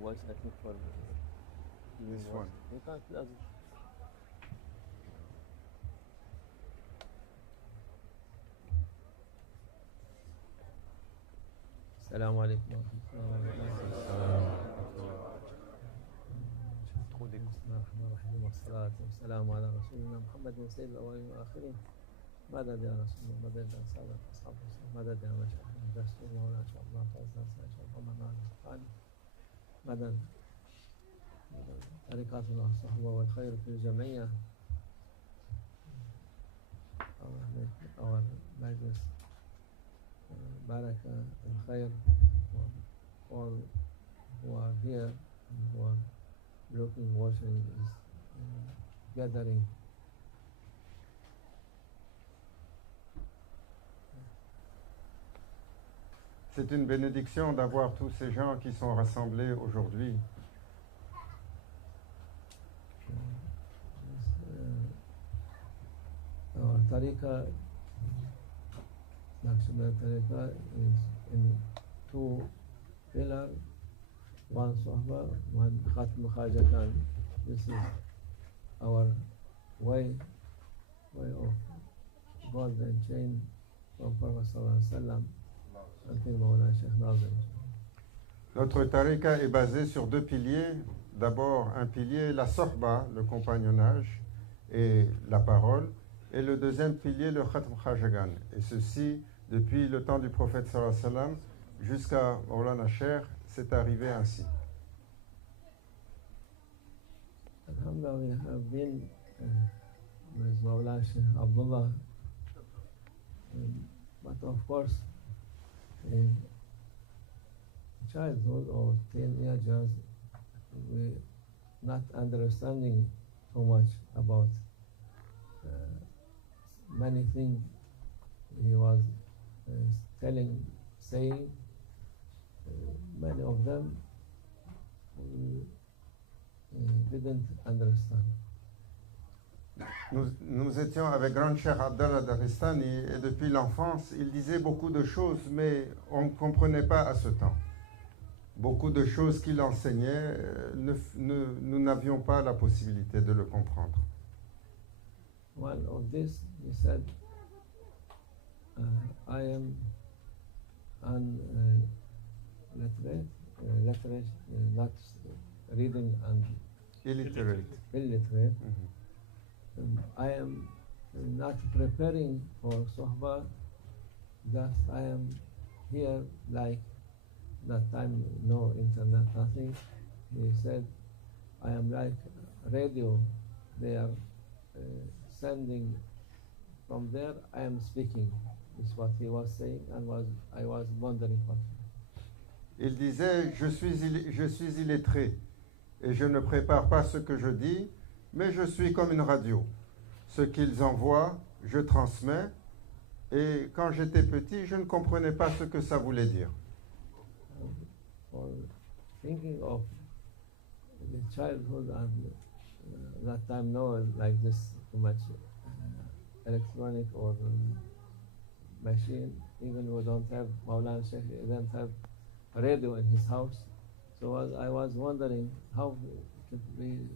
voice, I think, for This one. You can't close it. السلام عليكم ورحمة الله وبركاته. بسم الله الرحمن الرحيم والصلاة والسلام على رسولنا محمد سيد الأولين والآخرين. مدد يا رسول الله، مدد يا سادة أصحاب الرسول، مدد يا مشايخنا دستور مولانا شاء الله فضل سيد محمد عليه الصلاة مدد طريقاتنا الصحبة والخير في الجميع. Our majlis barakah and khair for all who are here and who are looking, watching this gathering. C'est une bénédiction d'avoir tous ces gens qui sont rassemblés aujourd'hui. Our tariqah, Naqshband tariqah, is in two pillars, one Sohba, one Khatm Khajatan. This is our way of golden chain from Prophet Sallallahu Alaihi Wasallam until Mawlana Sheikh Nazim. Notre tariqa est basée sur deux piliers. D'abord, un pilier, la sohba, le compagnonnage et la parole. Et le deuxième pilier, le Khatm Khajagan. Et ceci, depuis le temps du prophète sallallahu alayhi wa sallam jusqu'à Mawlana Sheikh, c'est arrivé ainsi. Alhamdulillah, we have been with Mawlana Sheikh Abdullah, but of course, in childhood or teenagers, we not understanding so much about many things he was saying, many of them we didn't understand. Nous étions avec Grand Cheikh Abdallah Daristani et depuis l'enfance, il disait beaucoup de choses, mais on ne comprenait pas à ce temps. Beaucoup de choses qu'il enseignait, nous n'avions pas la possibilité de le comprendre. One of this, he said, I am literate, not reading and Illiterate. I am not preparing for Sohba, that I am here like that time, no internet, nothing. He said, I am like radio, they are sending from there, I am speaking. This is what he was saying, and I was wondering what. Il disait, je suis illettré et je ne prépare pas ce que je dis, mais je suis comme une radio. Ce qu'ils envoient, je transmets, et quand j'étais petit, je ne comprenais pas ce que ça voulait dire. For thinking of the childhood and that time, no, like this too much electronic or machine. Even we don't have Maulana Sheikh, he didn't have a radio in his house. So I was wondering how it could be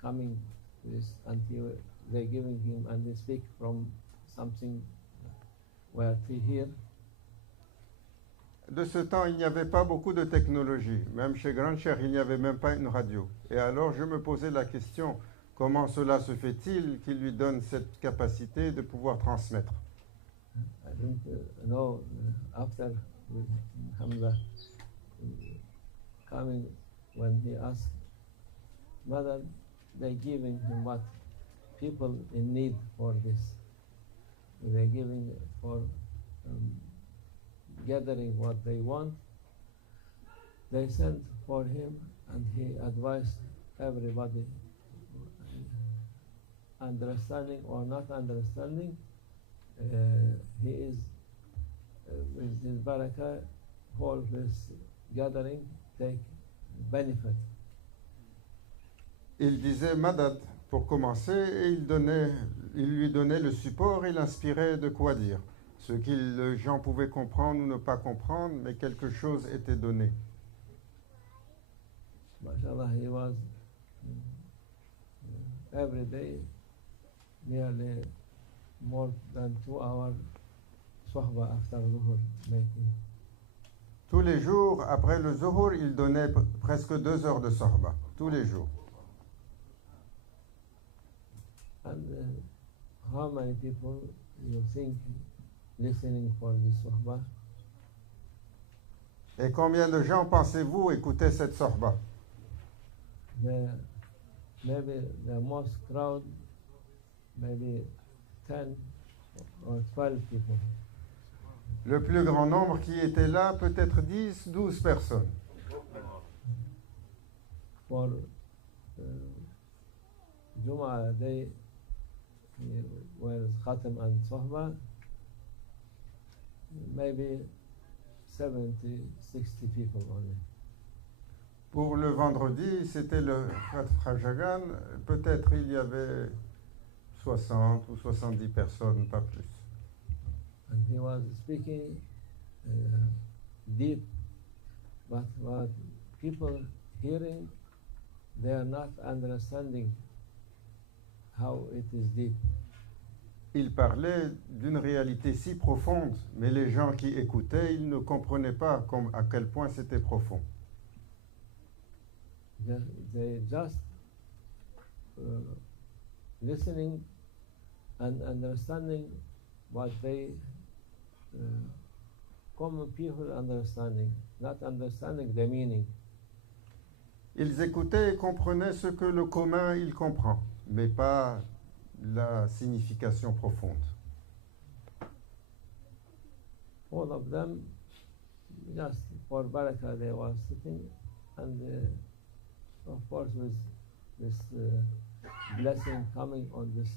coming this until they giving him and they speak from something where he hear. De ce temps, il n'y avait pas beaucoup de technologie. Même chez Grand Cheikh, il n'y avait même pas une radio. Et alors, je me posais la question, comment cela se fait-il qu'il lui donne cette capacité de pouvoir transmettre? I don't know, after Hamza coming, when he asked, whether they giving him what people in need for this. They giving for gathering what they want. They sent for him and he advised everybody, understanding or not understanding, he is with his barakah, hold this gathering, take benefit. Il disait Madad pour commencer et il lui donnait le support et l'inspirait de quoi dire. Ce que les gens pouvaient comprendre ou ne pas comprendre, mais quelque chose était donné. mashallah, he was every day nearly more than 2 hours sohba after Zuhur making. Tous les jours, après le Zuhur, il donnait presque 2 heures de sohba, tous les jours. And how many people you think listening for this sohba? Et combien de gens, pensez-vous, écoutaient cette sohba? Maybe the most crowd, maybe 10 or 12 people. Le plus grand nombre qui était là, peut-être 10, 12 personnes. For Jum'ah day, where Khatam and Sohba, maybe 70, 60 people only. Pour le vendredi, c'était le Khatm Khajagan, peut-être il y avait 60 ou 70 personnes, pas plus. And he was speaking deep, but what people hearing, they are not understanding how it is deep. Il parlait d'une réalité si profonde, mais les gens qui écoutaient, ils ne comprenaient pas à quel point c'était profond. They just listening and understanding what they common people understanding, not understanding the meaning. Ils écoutaient et comprenaient ce que le commun, il comprend, mais pas la signification profonde. All of them, just for barakah, they were sitting, and of course with this blessing coming on this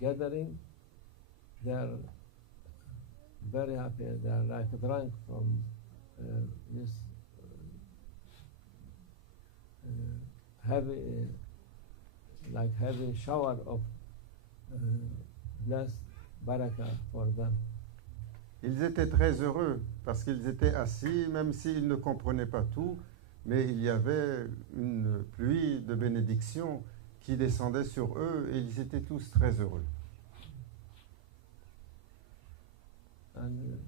gathering, they are very happy. They are like drunk from this heavy, like heavy shower of blessed barakah for them. Ils étaient très heureux parce qu'ils étaient assis, même s'ils ne comprenaient pas tout, mais il y avait une pluie de bénédictions qui descendait sur eux et ils étaient tous très heureux. And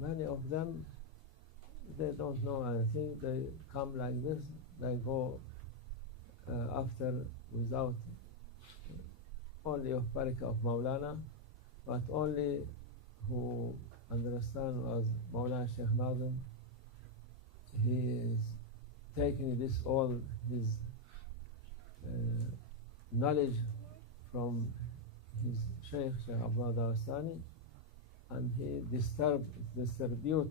many of them, they don't know anything. They come like this. They go after without only of barakah of Maulana, but only who understand was Maulana Sheikh Nazim. He is taking this all his knowledge from his Sheikh Abdullah Dawastani, and he distribute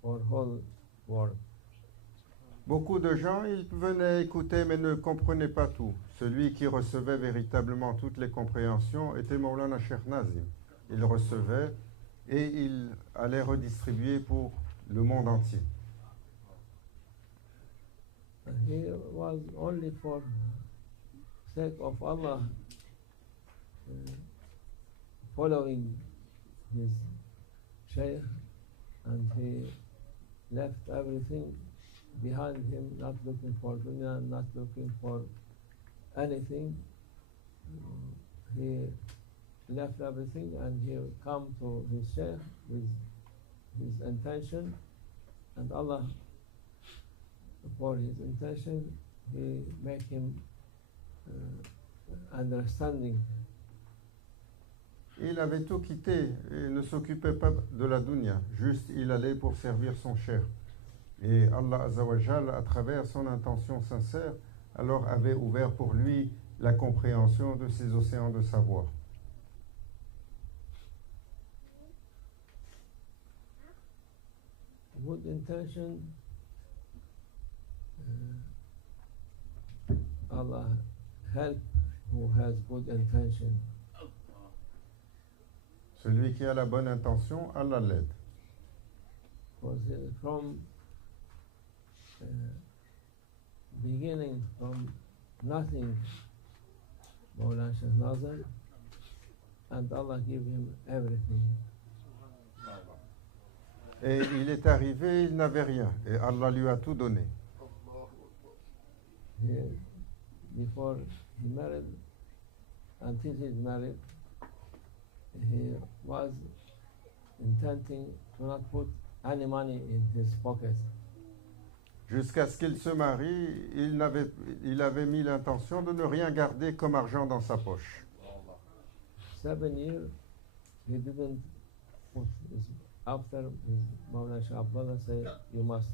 for whole world. Beaucoup de gens, ils venaient écouter mais ne comprenaient pas tout. Celui qui recevait véritablement toutes les compréhensions était Maulana Sheikh Nazim. Il recevait et il allait redistribuer pour le monde entier. He was only for sake of Allah following his Shaykh, and he left everything behind him, not looking for dunya, not looking for anything. He left everything and he come to his Shaykh with his intention, and Allah, for his intention, he make him understanding. Il avait tout quitté et ne s'occupait pas de la dunya, juste il allait pour servir son cher. Et Allah Azza wa Jal, à travers son intention sincère, alors avait ouvert pour lui la compréhension de ces océans de savoir. Good intention, Allah help who has good intention. Celui qui a la bonne intention, Allah l'aide. Because from beginning, from nothing, Mawlana Shaykh Nazim, and Allah give him everything. Et il est arrivé, il n'avait rien. Et Allah lui a tout donné. He, before he married, until he married, he was intending to not put any money in his pocket. Jusqu'à ce qu'il se marie, il avait mis l'intention de ne rien garder comme argent dans sa poche. 7 years, he didn't put his, after his Mawlana Shah Abdullah said, you must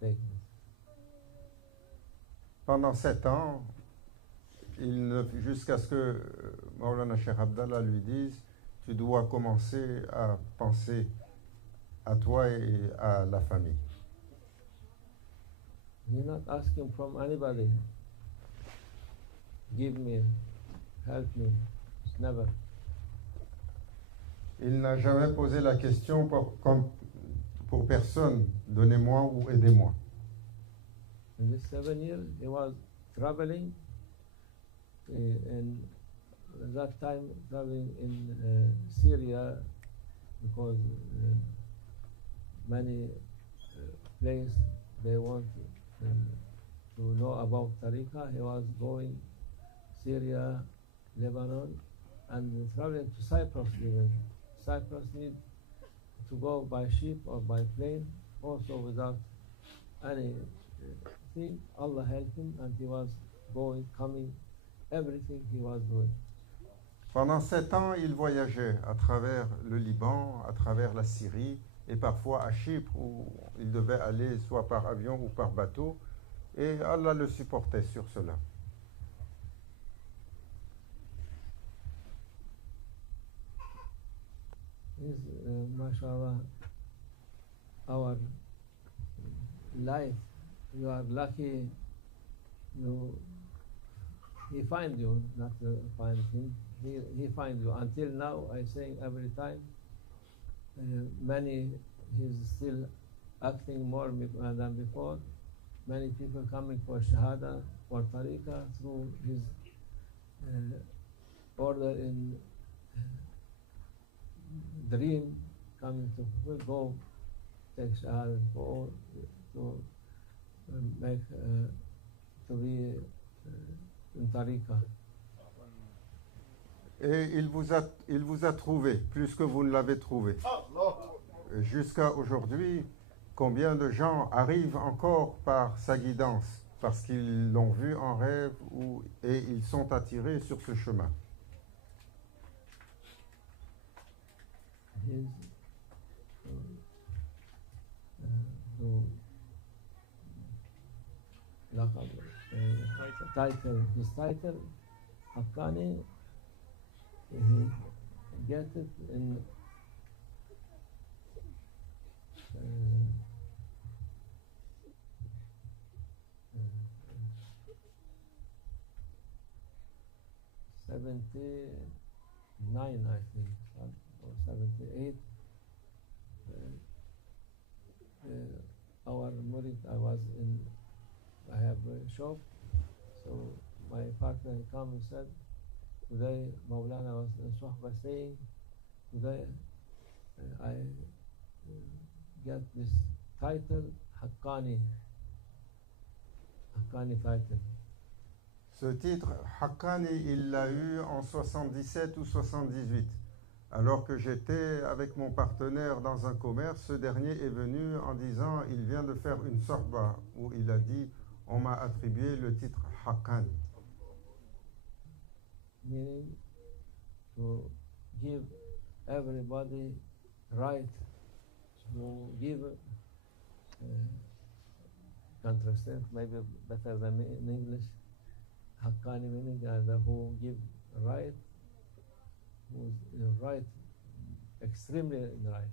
take this. Pendant 7 ans, jusqu'à ce que Maulana Cheikh Abdallah lui dise, tu dois commencer à penser à toi et à la famille. He not asking from anybody, give me, help me, it's never. Il n'a jamais posé la question pour personne, donnez-moi ou aidez-moi. In this 7 years, he was traveling, and at that time traveling in Syria, because many places they want to know about Tariqa. He was going Syria, Lebanon, and traveling to Cyprus even. Cyprus need to go by ship or by plane, also without any thing. Allah helped him, and he was going, coming, everything he was doing. Pendant 7 ans, il voyageait à travers le Liban, à travers la Syrie, et parfois à Chypre, où il devait aller soit par avion ou par bateau, et Allah le supportait sur cela. Is mashallah, our life. You are lucky. He find you, not find him. He find you. Until now, I say every time. Many, he's still acting more than before. Many people coming for Shahada, for Tariqa, through his order in dream, coming to go take Shahada, go to make, to be in Tariqa. Et il vous a trouvé, plus que vous ne l'avez trouvé. Jusqu'à aujourd'hui, combien de gens arrivent encore par sa guidance, parce qu'ils l'ont vu en rêve et ils sont attirés sur ce chemin. His title, Haqqani, he get it in 79, I think, or 78. Our murid, I have a shop, so my partner come and said, today Maulana was in Sohbah saying, today I get this title, Haqqani title. Ce titre, Haqqani, il l'a eu en 77 ou 78. Alors que j'étais avec mon partenaire dans un commerce, ce dernier est venu en disant, il vient de faire une sorba où il a dit, on m'a attribué le titre Haqqani. Meaning to give everybody right, to give, can't understand, maybe better than me in English, Haqqani meaning who give right, who's right, extremely right.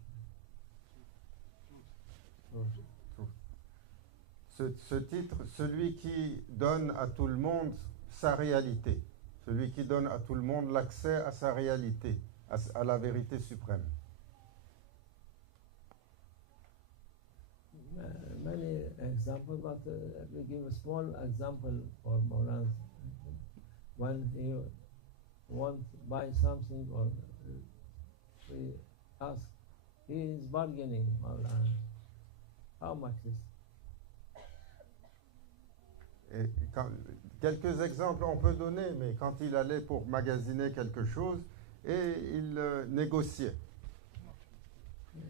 Ce titre, celui qui donne à tout le monde sa réalité, celui qui donne à tout le monde l'accès à sa réalité, à la vérité suprême. Many examples, but we give a small example for Maulana. When he want to buy something or we ask he is bargaining, Maulana. How much is? Et quelques exemples on peut donner, mais quand il allait pour magasiner quelque chose, et il négociait. He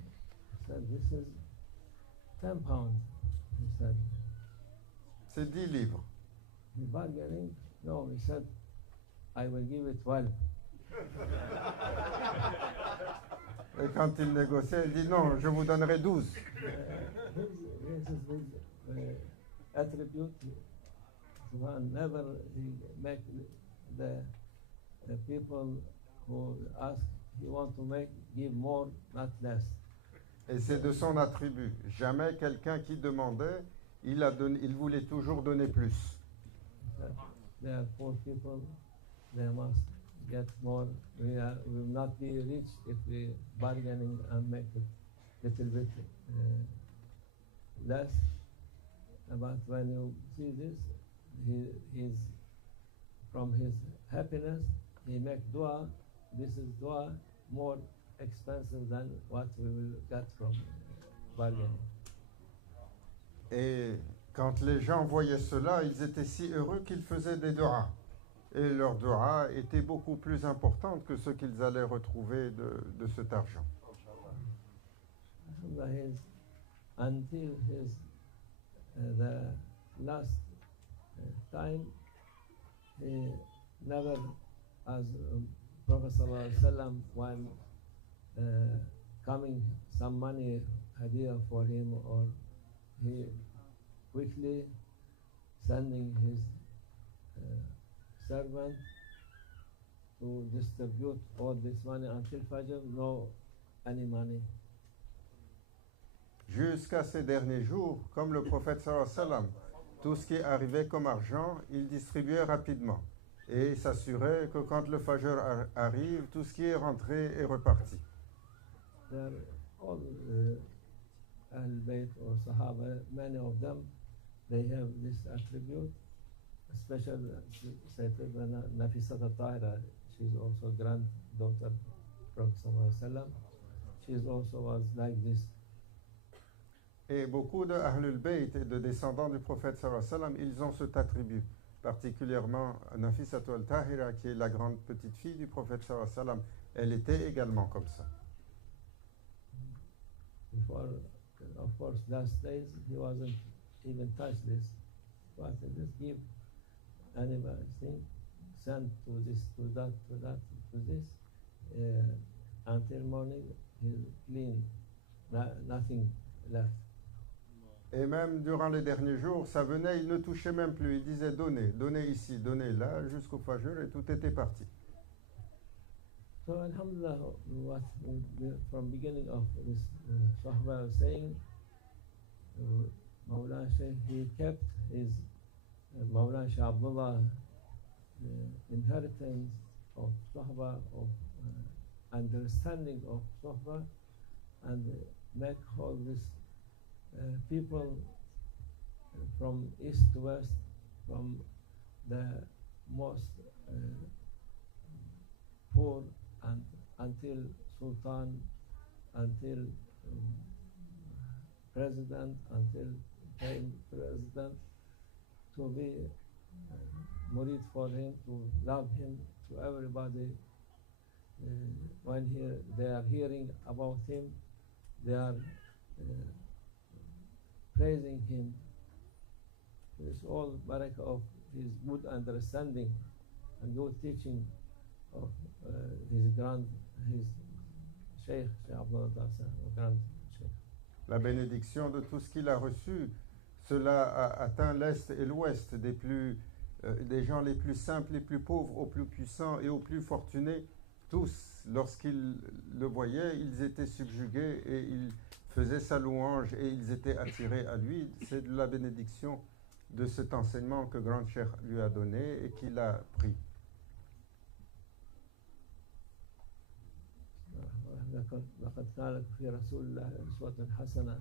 said, this is 10 pounds. He said, C'est 10 livres. he bargaining? No, he said, I will give it 12. Et quand il négociait, il dit non, je vous donnerai 12. This is his attribute. Whenever he make the people who ask, he want to make, give more, not less. Et c'est de son attribut. Jamais quelqu'un qui demandait, il voulait toujours donner plus. They are poor people, they must get more. We will not be rich if we bargaining and make it little bit less. But when you see this, he's from his happiness, he make dua. This is dua more expensive than what we will get from bargaining. Et quand les gens voyaient cela, ils étaient si heureux qu'ils faisaient des du'as. Et leurs du'as étaient beaucoup plus importantes que ce qu'ils allaient retrouver de cet argent. Until the last time, he never, as Prophet ﷺ, when coming some money hadiah for him, or he quickly sending his servant to distribute all this money until Fajr, no any money. Jusqu'à ces derniers jours, comme le prophète sallallahu alayhi wa sallam, tout ce qui arrivait comme argent, il distribuait rapidement et s'assurait que quand le Fajr arrive, tout ce qui est rentré est reparti. All Ahl-Bayt or Sahaba, many of them, they have this attribute, especially Sayyidah Nafisat al-Tahira. She's also granddaughter of Prophet sallallahu alayhi wa sallam. She also was like this. Et beaucoup de Ahlul Bayt et de descendants du prophète sallallahu alayhi wa sallam, ils ont cet attribut, particulièrement Nafisat al-Tahira, qui est la grande petite fille du prophète sallallahu alayhi wa sallam. Elle était également comme ça. Before, of course, last days he wasn't even touched this, but just give anybody thing, send to this, to that, to that, to this, until morning he'll clean, nothing left. Et même durant les derniers jours, ça venait, il ne touchait même plus. Il disait donnez, donnez ici, donnez là, jusqu'au Fajr, et tout était parti. So Alhamdulillah, what from beginning of this Sahaba was saying, Mawlana Shaykh, he kept his Mawlana Shaykh Abdullah inheritance of Sahaba, of understanding of Sahaba, and make all this people from east to west, from the most poor and until Sultan, until President, until prime President, to be murid for him, to love him, to everybody. When they are hearing about him, they are praising him. It's all barakah of his good understanding and good teaching of his Sheikh Abdullah Tassa, grand Sheikh. La bénédiction de tout ce qu'il a reçu, cela a atteint l'Est et l'Ouest, des gens les plus simples, les plus pauvres, aux plus puissants et aux plus fortunés. Tous, lorsqu'ils le voyaient, ils étaient subjugués et ils faisaient sa louange et ils étaient attirés à lui. C'est de la bénédiction de cet enseignement que Grand Cheikh lui a donné et qu'il a pris. لقد كان في رسول الله أسوة حسنة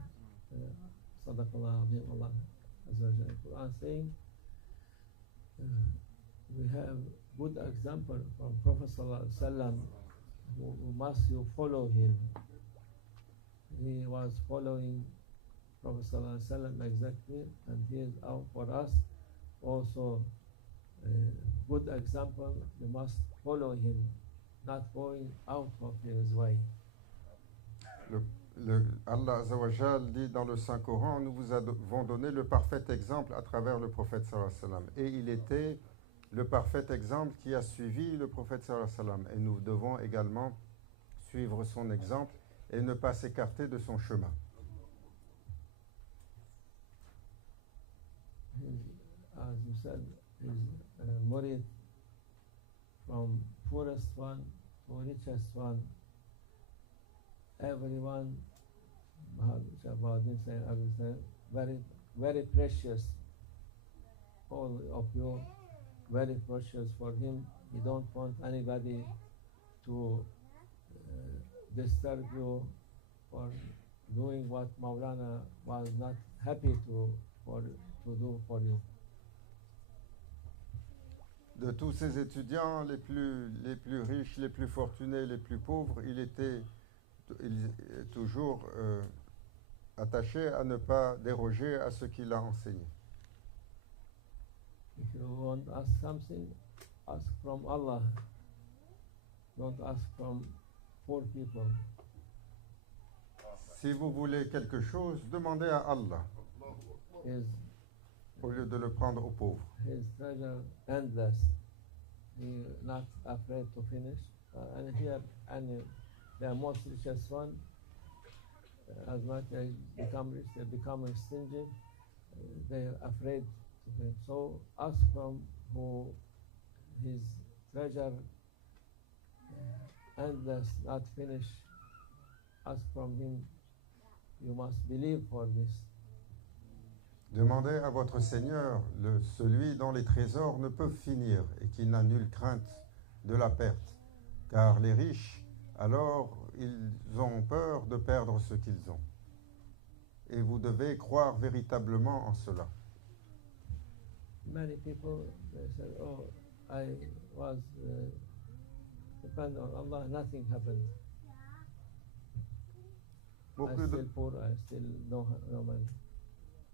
صدق الله العظيم الله عز وجل. The Quran saying we have good example from Prophet sallallahu alaihi wasallam who must you follow him. he was following Prophet sallallahu alaihi wasallam exactly, and he is out for us also a good example. We must follow him, not going out of his way. Allah Azza wa Jal dit dans le Saint-Coran, nous vous avons donné le parfait exemple à travers le prophète sallallahu alayhi wa sallam. Et il était le parfait exemple qui a suivi le prophète sallallahu alayhi wa sallam. Et nous devons également suivre son exemple et ne pas s'écarter de son chemin. As you said, his murid from poorest one to richest one, everyone, very, very precious, all of you, very precious for him. He don't want anybody to disturb you for doing what Maulana was not happy to do for you. De tous ces étudiants, les plus riches, les plus fortunés, les plus pauvres, il est toujours attaché à ne pas déroger à ce qu'il a enseigné. If you want to ask something, ask from Allah. Don't ask from poor people. Si vous voulez quelque chose, demandez à Allah au lieu de le prendre aux pauvres. His treasure endless. He not afraid to finish. And here, the most richest one, as much as become rich, they become stingy. They are afraid to finish. So ask from who his treasure endless, not finish. Ask from him. You must believe for this. Demandez à votre Seigneur, celui dont les trésors ne peuvent finir et qui n'a nulle crainte de la perte. Car les riches, alors, ils ont peur de perdre ce qu'ils ont. Et vous devez croire véritablement en cela. Many people, they said, oh, I was dependent on Allah, nothing happened. I'm still poor, I still no money.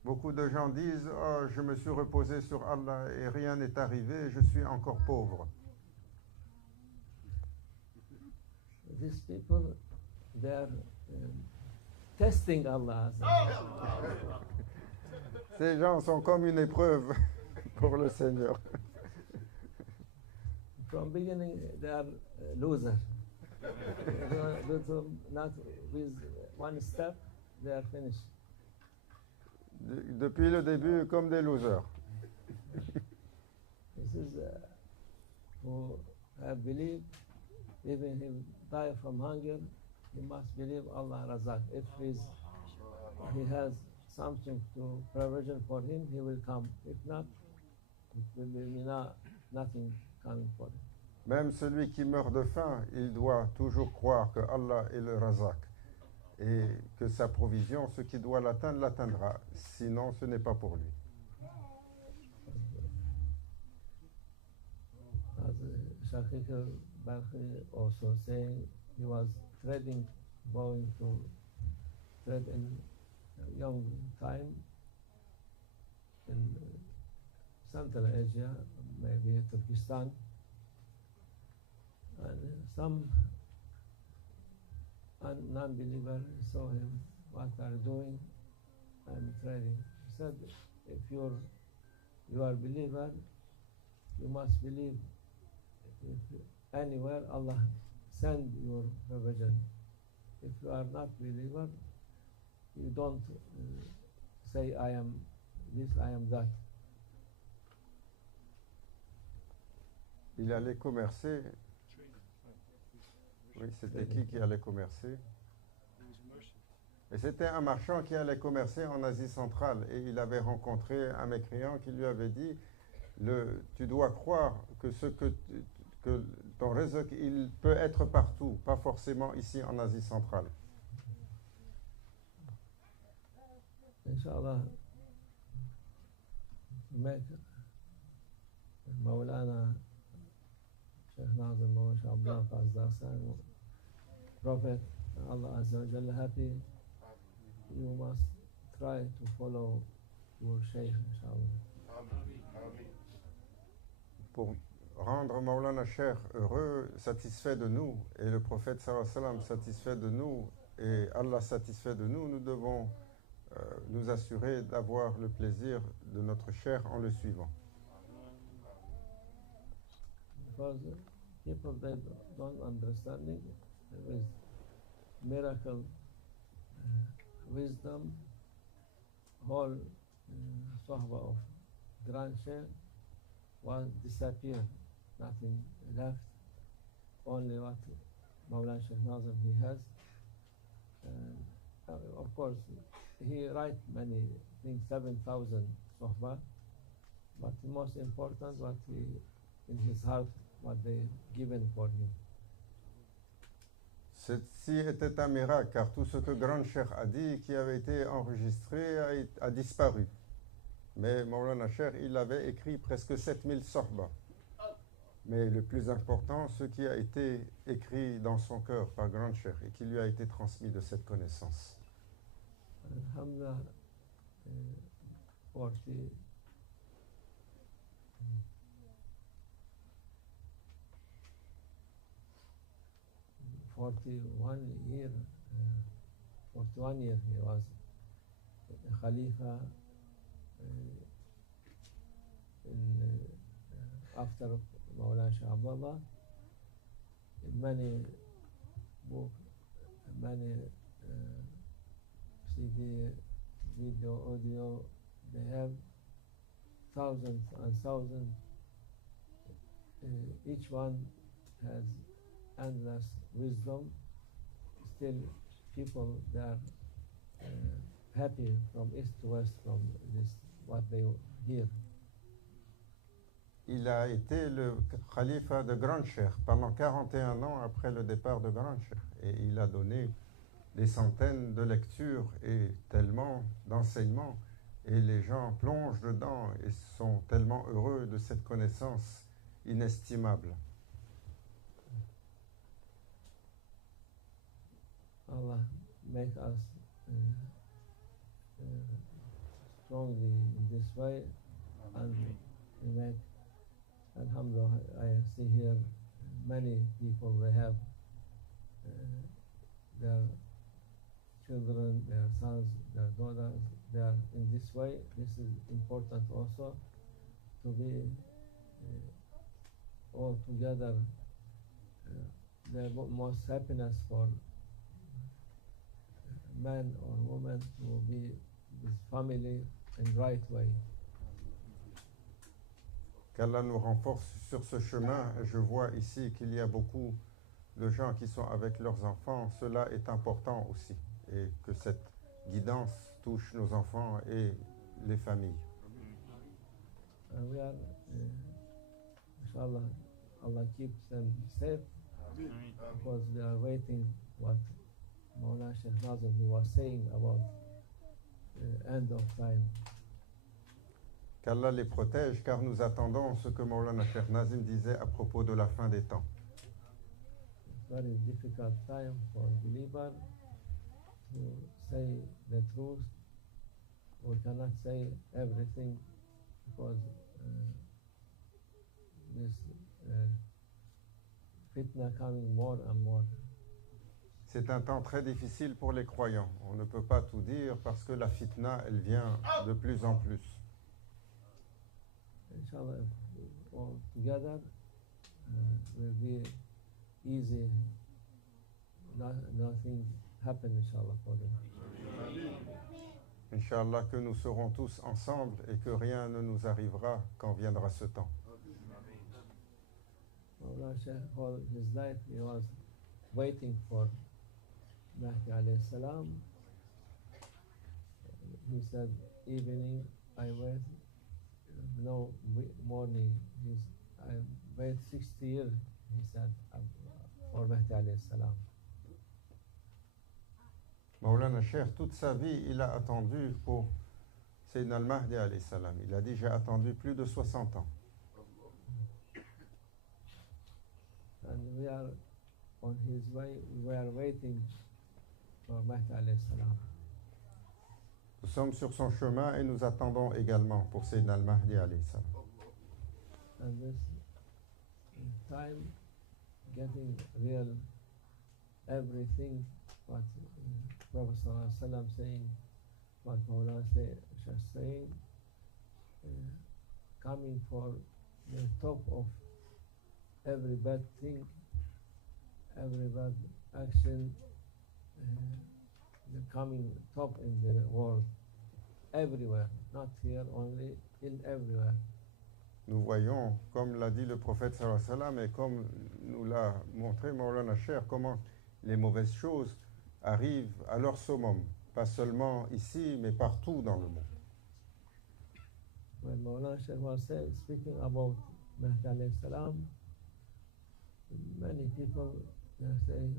Beaucoup de gens disent, oh, je me suis reposé sur Allah et rien n'est arrivé, je suis encore pauvre. These people, they are testing Allah. Ces gens sont comme une épreuve pour le Seigneur. From beginning, they are losers. Not with one step, they are finished. Depuis le début, comme des losers. This is who have believed, even he die from hunger, he must believe Allah Razak. If he has something to provision for him, he will come. If not, it will be nothing coming for him. Même celui qui meurt de faim, il doit toujours croire que Allah est le Razak et que sa provision, ce qui doit l'atteindre, l'atteindra. Sinon, ce n'est pas pour lui. As Shaqiq al-Balkhi also saying, he was going to trade in young time in Central Asia, maybe Turkestan, and some non-believer saw him, what are doing, and trading. He said, if you are believer, you must believe if anywhere Allah send your provision. If you are not believer, you don't say I am this, I am that. Il allait commercer. Oui, c'était qui allait commercer? Et c'était un marchand qui allait commercer en Asie centrale. Et il avait rencontré un mécréant qui lui avait dit, tu dois croire que ton réseau, il peut être partout, pas forcément ici en Asie centrale. Inch'Allah, Maulana Sheikh Nazim Mawasha Abdullah Fazdasan, Prophet Allah Azza wa Jalla happy, you must try to follow your Shaykh, inshallah. Pour rendre Maulana Cheikh heureux, satisfait de nous, et le prophète sallallahu alayhi wa sallam satisfait de nous, et Allah satisfait de nous, nous devons nous assurer d'avoir le plaisir de notre Cheikh en le suivant. Because people they don't understanding with miracle wisdom, whole Sahaba of Grand Sheikh was disappeared, nothing left, only what Mawlana Sheikh Nazim he has. Of course, he write many things, 7,000 Sahaba, but the most important what he, in his heart, what they given for him. Ceci était un miracle, car tout ce que Grand Cheikh a dit, qui avait été enregistré, a disparu. Mais Maulana Cheikh, il avait écrit presque 7000 sohba. Mais le plus important, ce qui a été écrit dans son cœur par Grand Cheikh et qui lui a été transmis de cette connaissance. Alhamdulillah, 41 years he was Khalifa after Mawlana Shah Abdullah. Many books, many CD, video, audio, they have thousands and thousands. Each one has endless wisdom. Still, people they are happy from east to west from this what they hear. Il a été le khalifa de Grand Cheikh pendant 41 ans après le départ de Grand Cheikh. Et il a donné des centaines de lectures et tellement d'enseignements. Et les gens plongent dedans et sont tellement heureux de cette connaissance inestimable. Allah make us strongly in this way, and make, alhamdulillah, I see here many people, they have their children, their sons, their daughters, they are in this way. This is important also, to be all together, the most happiness for man or woman to be with family in right way. Qu'Allah nous renforce sur ce chemin. Je vois ici qu'il y a beaucoup de gens qui sont avec leurs enfants. Cela est important aussi. Et que cette guidance touche nos enfants et les familles. We are, inshallah, Allah keeps them safe, because we are waiting what Mawlana Sheikh Nazim was saying about end of time. Qu'Allah les protège, car nous attendons ce que Maulana Cheikh Nazim disait à propos de la fin des temps. It's very difficult time for believer to say the truth. We cannot say everything because this fitna coming more and more. C'est un temps très difficile pour les croyants. On ne peut pas tout dire parce que la fitna, elle vient de plus en plus. Inshallah, all together will be easy. Nothing happen, inshallah, for them. Inch'Allah, que nous serons tous ensemble et que rien ne nous arrivera quand viendra ce temps. Mawlana Sheikh, all his life, he was waiting for Mahdi alayhi salam. He said, evening I wait, no morning. I wait 60 years, he said, for Mahdi alayhi salam. Maulana Cheikh, toute sa vie, il a attendu pour Sayyidina al-Mahdi alayhi salam. Il a dit, j'ai attendu plus de 60 ans. And we are on his way, we are waiting for Mahdi alayhi salam. sommes sur son chemin et nous attendons également pour Sayyidina al-Mahdi alayhi salam. And this time getting real everything what Prophet Sallallahu Alaihi Wasallam saying, what Mawlana just saying, coming for the top of every bad thing, every bad action, the coming top in the world, everywhere, not here only, in everywhere. Nous voyons, comme l'a dit le prophète sallallahu alayhi wa sallam et comme nous l'a montré Maulana Cheikh, comment les mauvaises choses arrivent à leur summum, pas seulement ici, mais partout dans le monde. When Maulana Cheikh was speaking about Mahdi alayhi salam, many people say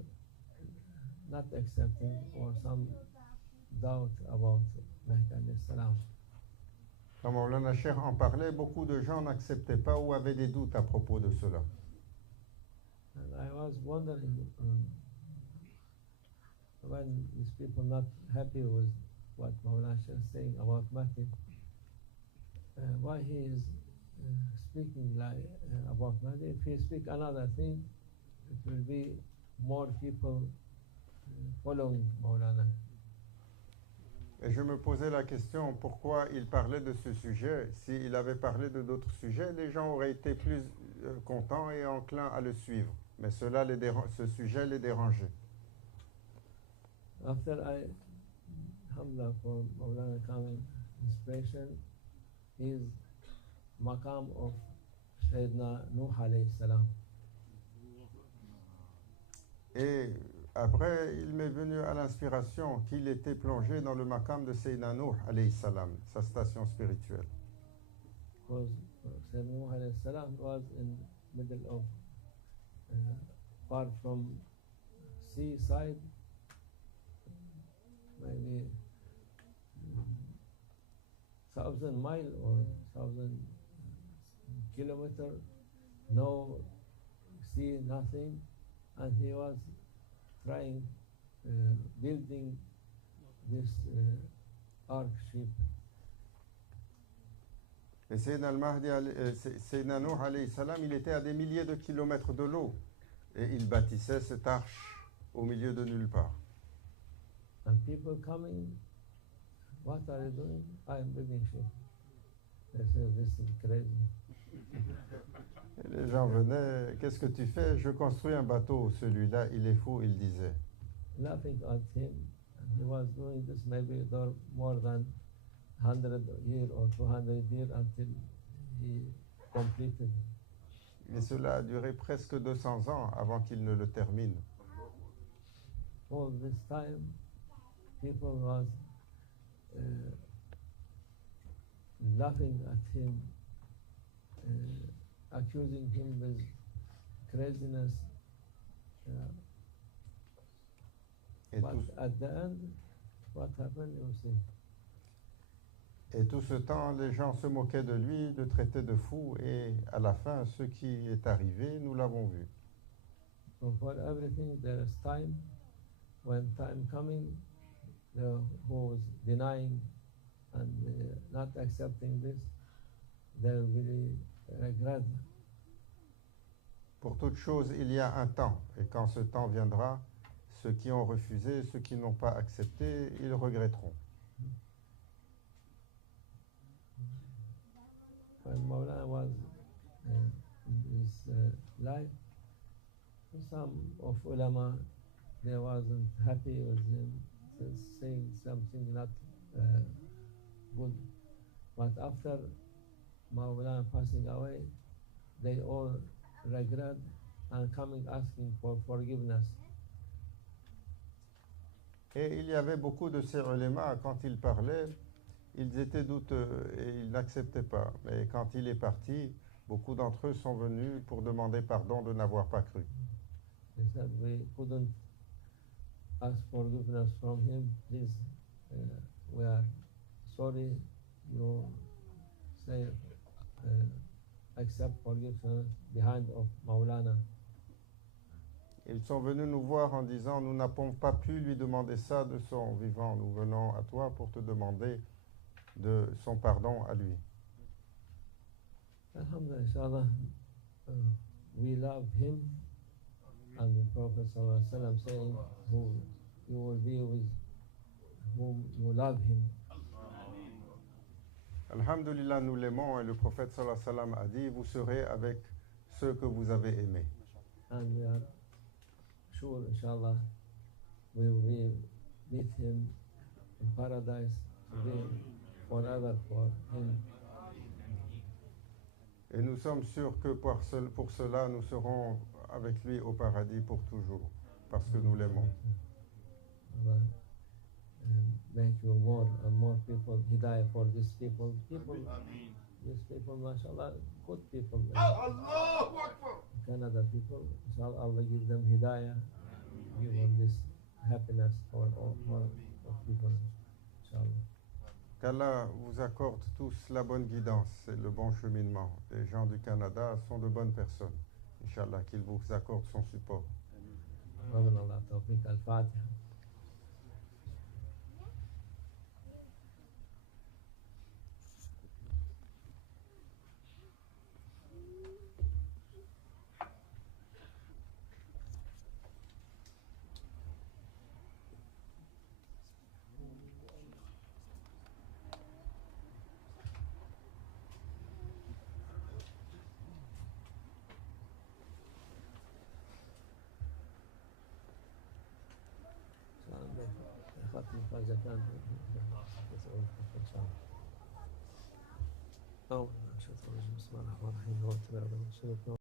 not accepting or some doubt about Mahdi alayhi salam. Quand Maulana Cheikh en parlait, beaucoup de gens n'acceptaient pas ou avaient des doutes à propos de cela. And I was wondering when these people not happy with what Maulana Cheikh is saying about Mahdi, why he is speaking like about Mahdi. If he speak another thing, it will be more people following Maulana. Et je me posais la question, pourquoi il parlait de ce sujet? S'il avait parlé de d'autres sujets, les gens auraient été plus contents et enclins à le suivre. Mais ce sujet les dérangeait. After I, alhamdulillah, for Maulana coming inspiration, is maqam of Sayyidina Nuh alayhi salam. Et après, il m'est venu à l'inspiration qu'il était plongé dans le maqam de Sayyidina Nuh alayhi salam, sa station spirituelle. Because Sayyidina Nuh alayhi salam was in middle of far from seaside, maybe 1,000 miles or 1,000 kilometers, no sea, nothing, and he was trying building this ark ship. Et Sayyidina Nuh alayhi salam, il était à des milliers de kilomètres de l'eau et il bâtissait cette arche au milieu de nulle part. And people coming, what are you doing? I am building ship. They say, this is crazy. Et les gens venaient, qu'est-ce que tu fais? Je construis un bateau, celui-là, il est fou, il disait. Laughing at him, he was doing this maybe more than 100 years or 200 years until he completed. Et cela a duré presque 200 ans avant qu'il ne le termine. All this time, people was laughing at him, accusing him with craziness. But at the end, what happened, you see. Et tout ce temps, les gens se moquaient de lui, le traitaient de fou, et à la fin, ce qui est arrivé, nous l'avons vu. So for everything, there is time. When time coming, who is denying and not accepting this, they will really regret. Pour toute chose, il y a un temps, et quand ce temps viendra, ceux qui ont refusé, ceux qui n'ont pas accepté, ils regretteront. When Maulana was in his life, some of ulama, they wasn't happy with him, saying something not good. But after Maulana passing away, they all regret and coming asking for forgiveness. Et il y avait beaucoup de ces ulémas, quand ils parlaient, ils étaient douteux et ils n'acceptaient pas. Mais quand il est parti, beaucoup d'entre eux sont venus pour demander pardon de n'avoir pas cru. They said, we couldn't ask forgiveness from him. Please, we are sorry. You say, accept forgiveness behind of Maulana. Ils sont venus nous voir en disant, nous n'avons pas pu lui demander ça de son vivant. Nous venons à toi pour te demander de son pardon à lui. Alhamdulillah, inshallah, we love him, and the Prophet sallallahu alaihi wasallam saying, "Who you will be with whom you love him." Alhamdulillah, nous l'aimons et le prophète sallallahu alayhi wa sallam a dit, vous serez avec ceux que vous avez aimés. And we are sure, inshallah, we will meet him in paradise to be forever for him. Et nous sommes sûrs que pour cela, nous serons avec lui au paradis pour toujours, parce que nous l'aimons. Allah, make you more and more people, hidayah for these people. These people, mashallah, good people. Canada people, inshallah, Allah give them hidayah, give them this happiness for all people, inshallah. Qu'Allah vous accorde tous la bonne guidance et le bon cheminement. Les gens du Canada sont de bonnes personnes. Inch'Allah, qu'il vous accorde son support. Amin Allah, tawfiq al-Fatiha. بسم الله الرحمن الرحيم.